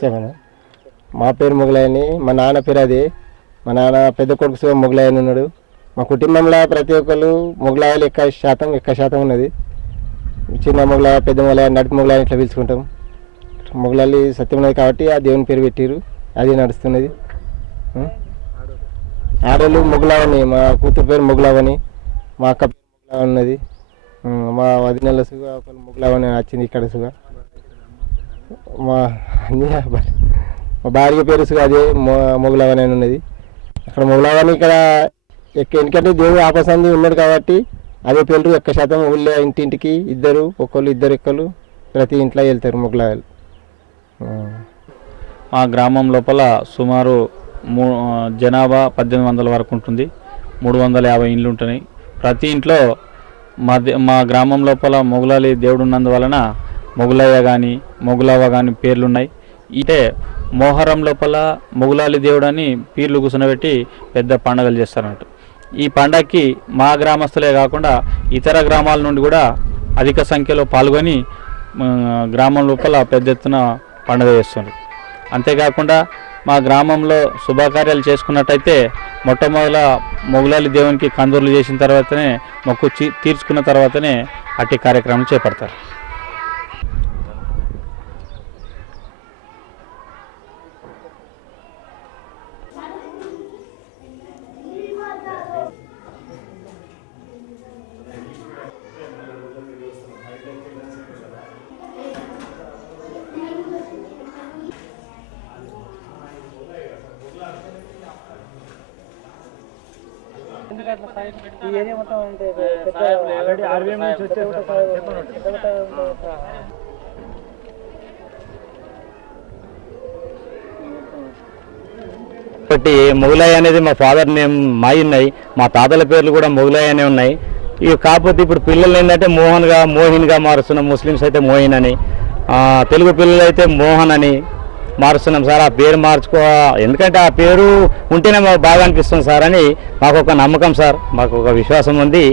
చెప్పండి. మా పేరు మొగలాయని మా నాన్న పేరు అది. మా నాన్న పెద్ద కొడుకు సుగా మొగలాయని ఉన్నాడు. మా కుటుంబంలో ప్రతి ఒక్కరు మొగలాయలు ఎక్కువ శాతం ఎక్కువ శాతం ఉన్నది. చిన్న మొగలాయ పెద్ద మొగలాయ నడుపు మొగలాయ ఇట్లా పిలుచుకుంటాం. మొగలాలి సత్యం ఉన్నది కాబట్టి ఆ దేవుని పేరు పెట్టారు అది నడుస్తున్నది. ఆడోళ్ళు మొగలావని మా కూతురు పేరు మొగలావని మా అక్క పేరు మొగలావని ఉన్నది మా వదినెల సుగా ఒకళ్ళు మొగలావని వచ్చింది ఇక్కడ సుగా మా మా భార్య పేరు అదే మొ- అని ఉన్నది. అక్కడ మొగలావని ఇక్కడ ఎక్క- ఎందుకంటే దేవుడు ఆపసంది ఉన్నాడు కాబట్టి అదే పేరు ఒక్క శాతం ఊళ్ళో ఇంటింటికి ఇద్దరు ఒక్కళ్ళు ఇద్దరు ఎక్కలు ప్రతి ఇంట్లో వెళ్తారు మొగలాయలు మా గ్రామం లోపల సుమారు మూ జనాభా పద్దెనిమిది వందల వరకు ఉంటుంది. మూడు వందల యాభై ఇండ్లు ఉంటున్నాయి. ప్రతి ఇంట్లో మా మా గ్రామం లోపల మొగులాలి దేవుడు ఉన్నందువలన మొగులయ్య కానీ మొగులవ్వ కానీ పేర్లు ఉన్నాయి ఇటే మోహరం లోపల మొగులాలి దేవుడు అని పీర్లు కూర్చునబెట్టి పెద్ద పండగలు చేస్తారన్నట్టు ఈ పండగకి మా గ్రామస్తులే కాకుండా ఇతర గ్రామాల నుండి కూడా అధిక సంఖ్యలో పాల్గొని గ్రామం లోపల పెద్ద ఎత్తున పండుగ చేస్తున్నారు అంతేకాకుండా మా గ్రామంలో శుభకార్యాలు చేసుకున్నట్టయితే మొట్టమొదల మొగులాలి దేవునికి కందూరులు చేసిన తర్వాతనే మొక్కు తీర్చుకున్న తర్వాతనే అట్టి కార్యక్రమం చేపడతారు. ఒకటి మొగలాయి అనేది మా ఫాదర్ నేమ్ మాయి ఉన్నాయి. మా తాతల పేర్లు కూడా మొగలాయి అనే ఉన్నాయి. ఇవి కాకపోతే ఇప్పుడు పిల్లలు ఏంటంటే మోహన్గా మోహిన్గా మారుస్తున్నాం ముస్లిమ్స్ అయితే మోహిన్ అని ఆ, తెలుగు పిల్లలు అయితే మోహన్ అని మారుస్తున్నాం సార్. ఆ పేరు మార్చుకో ఎందుకంటే ఆ పేరు ఉంటేనే మాకు బాగా అనిపిస్తుంది సార్ అని మాకు ఒక నమ్మకం సార్. మాకు ఒక విశ్వాసం ఉంది.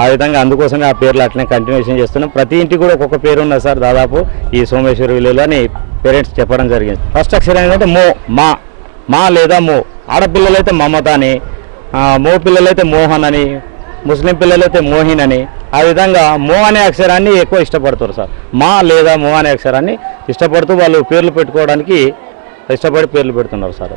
ఆ విధంగా అందుకోసమే ఆ పేర్లు అట్లనే కంటిన్యూషన్ చేస్తున్నాం. ప్రతి ఇంటికి కూడా ఒక్కొక్క పేరు ఉన్నది సార్ దాదాపు ఈ సోమేశ్వర విలువలో అని పేరెంట్స్ చెప్పడం జరిగింది. ఫస్ట్ అక్షరం ఏంటంటే మో మా మా లేదా మో. ఆడపిల్లలైతే మమత అని మో పిల్లలైతే మోహన్ అని ముస్లిం పిల్లలైతే మోహిన్ అని ఆ విధంగా మో అనే అక్షరాన్ని ఎక్కువ ఇష్టపడతారు సార్. మా లేదా మో అనే అక్షరాన్ని ఇష్టపడుతూ వాళ్ళు పేర్లు పెట్టుకోవడానికి ఇష్టపడి పేర్లు పెడుతున్నారు సార్.